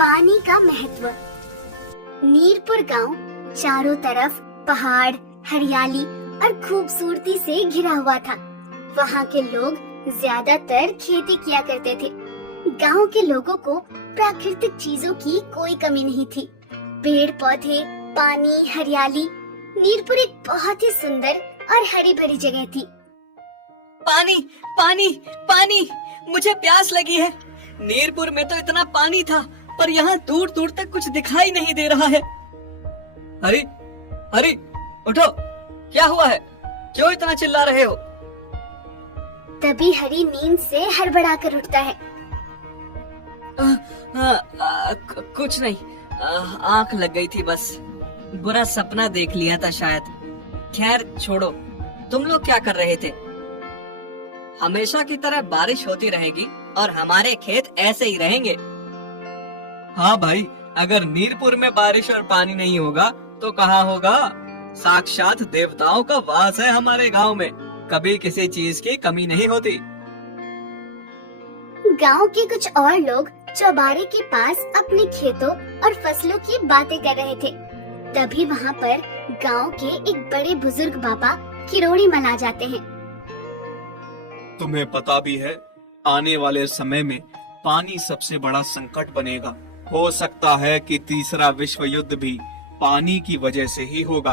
पानी का महत्व। नीरपुर गांव चारों तरफ पहाड़, हरियाली और खूबसूरती से घिरा हुआ था। वहाँ के लोग ज्यादातर खेती किया करते थे। गांव के लोगों को प्राकृतिक चीजों की कोई कमी नहीं थी। पेड़ पौधे, पानी, हरियाली। नीरपुर एक बहुत ही सुंदर और हरी भरी जगह थी। पानी पानी पानी, मुझे प्यास लगी है। नीरपुर में तो इतना पानी था, पर यहाँ दूर दूर तक कुछ दिखाई नहीं दे रहा है। हरी हरी, उठो, क्या हुआ है? क्यों इतना चिल्ला रहे हो? तभी हरी नींद से हड़बड़ाकर उठता है। कुछ नहीं, आंख लग गई थी बस। बुरा सपना देख लिया था शायद। खैर छोड़ो, तुम लोग क्या कर रहे थे? हमेशा की तरह बारिश होती रहेगी और हमारे खेत ऐसे ही रहेंगे। हाँ भाई, अगर नीरपुर में बारिश और पानी नहीं होगा तो कहाँ होगा? साक्षात देवताओं का वास है हमारे गांव में। कभी किसी चीज की कमी नहीं होती। गांव के कुछ और लोग चौबारे के पास अपने खेतों और फसलों की बातें कर रहे थे। तभी वहाँ पर गांव के एक बड़े बुजुर्ग बाबा किरोड़ी मना जाते हैं। तुम्हें पता भी है, आने वाले समय में पानी सबसे बड़ा संकट बनेगा। हो सकता है कि तीसरा विश्व युद्ध भी पानी की वजह से ही होगा।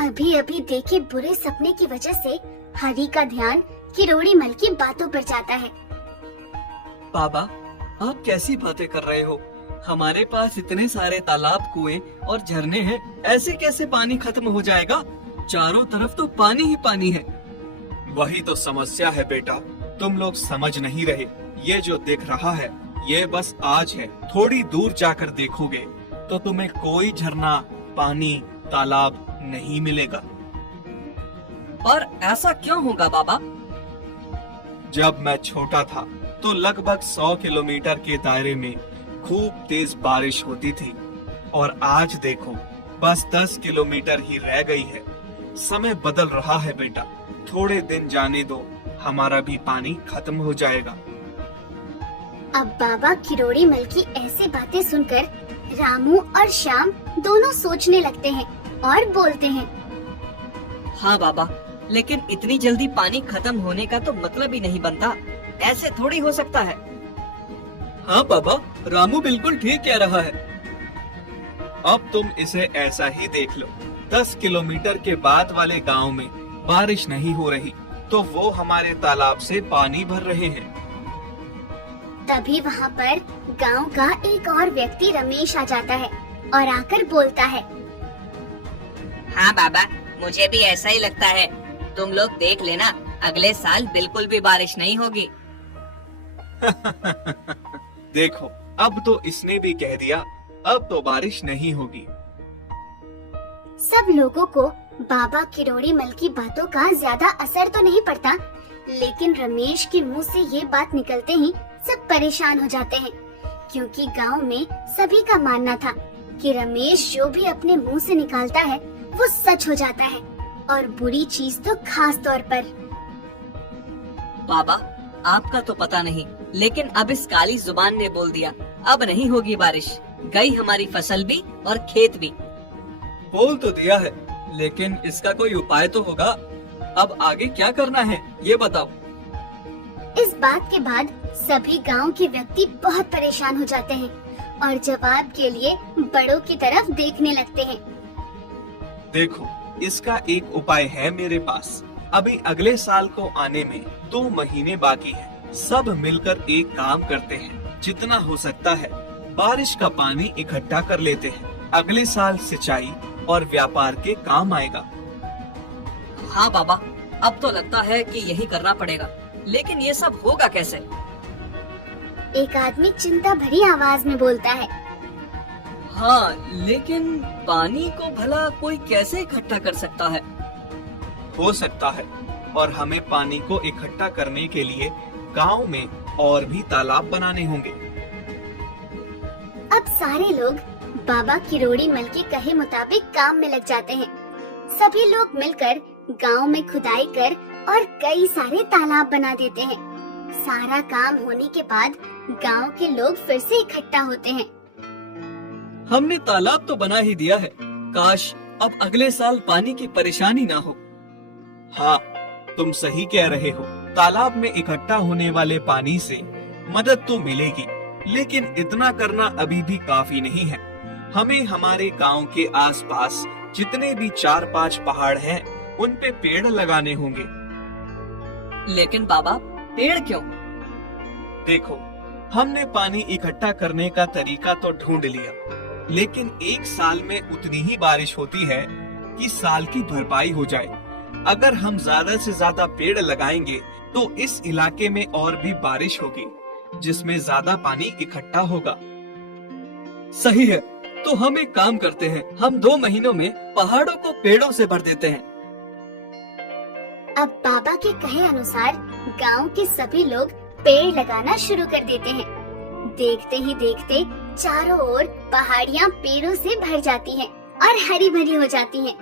अभी अभी देखे बुरे सपने की वजह से हरी का ध्यान किरोड़ी मल की बातों पर जाता है। बाबा, आप कैसी बातें कर रहे हो? हमारे पास इतने सारे तालाब, कुएं और झरने हैं, ऐसे कैसे पानी खत्म हो जाएगा? चारों तरफ तो पानी ही पानी है। वही तो समस्या है बेटा, तुम लोग समझ नहीं रहे। ये जो दिख रहा है ये बस आज है। थोड़ी दूर जाकर देखोगे तो तुम्हें कोई झरना, पानी, तालाब नहीं मिलेगा। और ऐसा क्यों होगा बाबा? जब मैं छोटा था तो लगभग 100 किलोमीटर के दायरे में खूब तेज बारिश होती थी, और आज देखो बस 10 किलोमीटर ही रह गई है। समय बदल रहा है बेटा, थोड़े दिन जाने दो, हमारा भी पानी खत्म हो जाएगा। अब बाबा किरोड़ी मल की ऐसी बातें सुनकर रामू और श्याम दोनों सोचने लगते हैं और बोलते हैं। हाँ बाबा, लेकिन इतनी जल्दी पानी खत्म होने का तो मतलब ही नहीं बनता। ऐसे थोड़ी हो सकता है। हाँ बाबा, रामू बिल्कुल ठीक कह रहा है। अब तुम इसे ऐसा ही देख लो, 10 किलोमीटर के बाद वाले गांव में बारिश नहीं हो रही तो वो हमारे तालाब से पानी भर रहे हैं। तभी वहाँ पर गांव का एक और व्यक्ति रमेश आ जाता है और आकर बोलता है। हाँ बाबा, मुझे भी ऐसा ही लगता है। तुम लोग देख लेना, अगले साल बिल्कुल भी बारिश नहीं होगी। देखो, अब तो इसने भी कह दिया, अब तो बारिश नहीं होगी। सब लोगों को बाबा किरोड़ी मल की बातों का ज्यादा असर तो नहीं पड़ता, लेकिन रमेश के मुंह से ये बात निकलते ही सब परेशान हो जाते हैं, क्योंकि गांव में सभी का मानना था कि रमेश जो भी अपने मुंह से निकालता है वो सच हो जाता है, और बुरी चीज तो खास तौर पर। बाबा, आपका तो पता नहीं, लेकिन अब इस काली जुबान ने बोल दिया, अब नहीं होगी बारिश। गई हमारी फसल भी और खेत भी। बोल तो दिया है, लेकिन इसका कोई उपाय तो होगा। अब आगे क्या करना है ये बताओ। इस बात के बाद सभी गांव के व्यक्ति बहुत परेशान हो जाते हैं और जवाब के लिए बड़ों की तरफ देखने लगते हैं। देखो, इसका एक उपाय है मेरे पास। अभी अगले साल को आने में 2 महीने बाकी है। सब मिलकर एक काम करते हैं, जितना हो सकता है बारिश का पानी इकट्ठा कर लेते हैं। अगले साल सिंचाई और व्यापार के काम आएगा। हाँ बाबा, अब तो लगता है कि यही करना पड़ेगा, लेकिन ये सब होगा कैसे? एक आदमी चिंता भरी आवाज में बोलता है। हाँ, लेकिन पानी को भला कोई कैसे इकट्ठा कर सकता है? हो सकता है, और हमें पानी को इकट्ठा करने के लिए गांव में और भी तालाब बनाने होंगे। अब सारे लोग बाबा किरोड़ी मल के कहे मुताबिक काम में लग जाते हैं। सभी लोग मिलकर गांव में खुदाई कर और कई सारे तालाब बना देते हैं। सारा काम होने के बाद गांव के लोग फिर से इकट्ठा होते हैं। हमने तालाब तो बना ही दिया है, काश अब अगले साल पानी की परेशानी ना हो। हाँ, तुम सही कह रहे हो। तालाब में इकट्ठा होने वाले पानी से मदद तो मिलेगी, लेकिन इतना करना अभी भी काफी नहीं है। हमें हमारे गांव के आसपास जितने भी 4-5 पहाड़ हैं, उन पे पेड़ लगाने होंगे। लेकिन बाबा, पेड़ क्यों? देखो, हमने पानी इकट्ठा करने का तरीका तो ढूंढ लिया, लेकिन एक साल में उतनी ही बारिश होती है कि साल की भरपाई हो जाए। अगर हम ज्यादा से ज्यादा पेड़ लगाएंगे तो इस इलाके में और भी बारिश होगी, जिसमें ज्यादा पानी इकट्ठा होगा। सही है, तो हम एक काम करते हैं, हम 2 महीनों में पहाड़ों को पेड़ों से भर देते हैं। अब बाबा के कहे अनुसार गांव के सभी लोग पेड़ लगाना शुरू कर देते हैं। देखते ही देखते चारों ओर पहाड़ियाँ पेड़ों से भर जाती हैं और हरी भरी हो जाती हैं।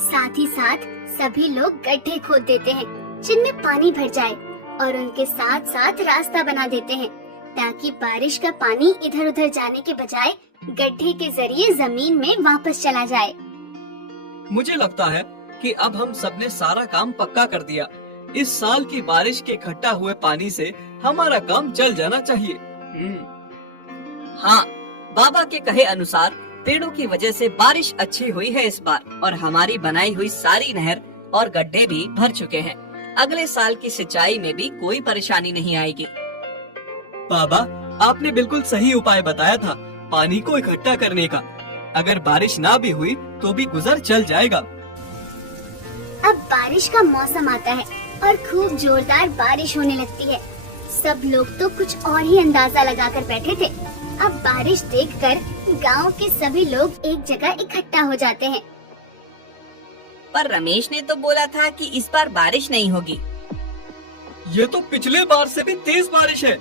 साथ ही साथ सभी लोग गड्ढे खोद देते हैं जिनमें पानी भर जाए और उनके साथ साथ रास्ता बना देते हैं, ताकि बारिश का पानी इधर उधर जाने के बजाय गड्ढे के जरिए जमीन में वापस चला जाए। मुझे लगता है कि अब हम सबने सारा काम पक्का कर दिया। इस साल की बारिश के इकट्ठा हुए पानी से हमारा काम चल जाना चाहिए। हाँ, बाबा के कहे अनुसार पेड़ों की वजह से बारिश अच्छी हुई है इस बार, और हमारी बनाई हुई सारी नहर और गड्ढे भी भर चुके हैं। अगले साल की सिंचाई में भी कोई परेशानी नहीं आएगी। बाबा, आपने बिल्कुल सही उपाय बताया था पानी को इकट्ठा करने का। अगर बारिश ना भी हुई तो भी गुजर चल जाएगा। अब बारिश का मौसम आता है और खूब जोरदार बारिश होने लगती है। सब लोग तो कुछ और ही अंदाजा लगाकर बैठे थे। अब बारिश देखकर गांव के सभी लोग एक जगह इकट्ठा हो जाते हैं। पर रमेश ने तो बोला था कि इस बार बारिश नहीं होगी। ये तो पिछले बार से भी तेज बारिश है।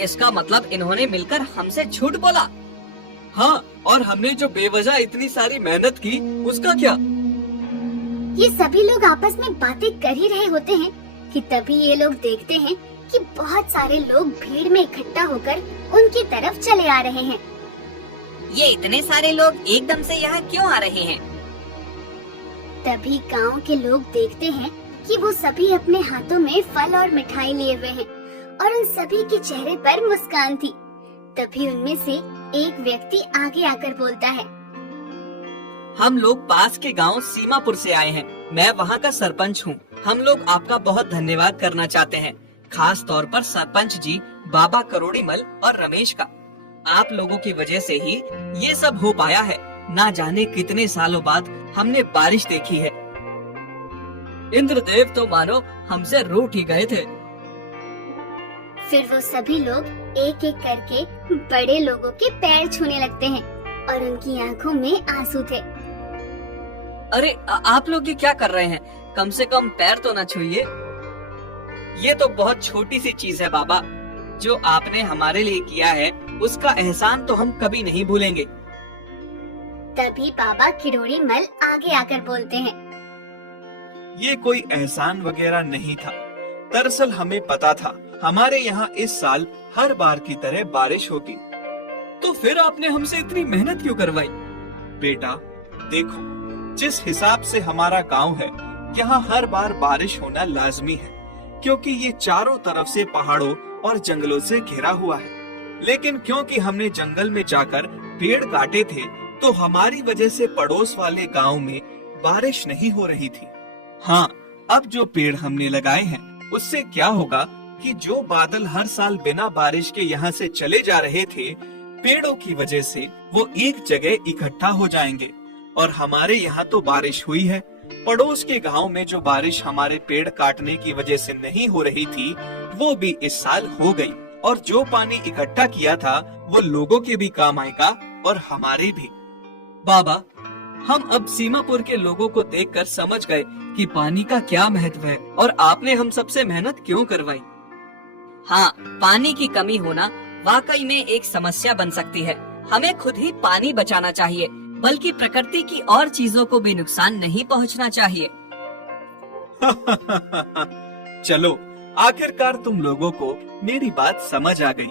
इसका मतलब इन्होंने मिलकर हमसे झूठ बोला। हाँ, और हमने जो बेवजह इतनी सारी मेहनत की, उसका क्या? ये सभी लोग आपस में बातें कर ही रहे होते हैं कि तभी ये लोग देखते हैं कि बहुत सारे लोग भीड़ में इकट्ठा होकर उनकी तरफ चले आ रहे हैं। ये इतने सारे लोग एकदम से यहाँ क्यों आ रहे हैं? तभी गांव के लोग देखते हैं कि वो सभी अपने हाथों में फल और मिठाई लिए हुए हैं और उन सभी के चेहरे पर मुस्कान थी। तभी उनमें से एक व्यक्ति आगे आकर बोलता है, हम लोग पास के गांव सीमापुर से आए हैं। मैं वहां का सरपंच हूं। हम लोग आपका बहुत धन्यवाद करना चाहते हैं, खास तौर पर सरपंच जी, बाबा करोड़ीमल और रमेश का। आप लोगों की वजह से ही ये सब हो पाया है। ना जाने कितने सालों बाद हमने बारिश देखी है। इंद्रदेव तो मानो हमसे रूठ ही गए थे। फिर वो सभी लोग एक एक करके बड़े लोगों के पैर छूने लगते हैं और उनकी आंखों में आंसू थे। अरे आप लोग ये क्या कर रहे हैं? कम से कम पैर तो न छूइए। ये तो बहुत छोटी सी चीज है बाबा, जो आपने हमारे लिए किया है उसका एहसान तो हम कभी नहीं भूलेंगे। तभी बाबा किरोड़ीमल आगे आकर बोलते हैं, ये कोई एहसान वगैरह नहीं था। दरअसल हमें पता था हमारे यहाँ इस साल हर बार की तरह बारिश होगी। तो फिर आपने हमसे इतनी मेहनत क्यों करवाई? बेटा देखो, जिस हिसाब से हमारा गांव है, यहाँ हर बार बारिश होना लाजमी है, क्योंकि ये चारों तरफ से पहाड़ों और जंगलों से घिरा हुआ है। लेकिन क्योंकि हमने जंगल में जाकर पेड़ काटे थे, तो हमारी वजह से पड़ोस वाले गांव में बारिश नहीं हो रही थी। हाँ, अब जो पेड़ हमने लगाए हैं, उससे क्या होगा कि जो बादल हर साल बिना बारिश के यहाँ से चले जा रहे थे, पेड़ों की वजह से वो एक जगह इकट्ठा हो जाएंगे। और हमारे यहाँ तो बारिश हुई है, पड़ोस के गांव में जो बारिश हमारे पेड़ काटने की वजह से नहीं हो रही थी, वो भी इस साल हो गई। और जो पानी इकट्ठा किया था, वो लोगों के भी काम आएगा और हमारे भी। बाबा, हम अब सीमापुर के लोगों को देखकर समझ गए कि पानी का क्या महत्व है और आपने हम सबसे मेहनत क्यों करवाई। हाँ, पानी की कमी होना वाकई में एक समस्या बन सकती है। हमें खुद ही पानी बचाना चाहिए, बल्कि प्रकृति की और चीजों को भी नुकसान नहीं पहुंचना चाहिए। चलो, आखिरकार तुम लोगों को मेरी बात समझ आ गई।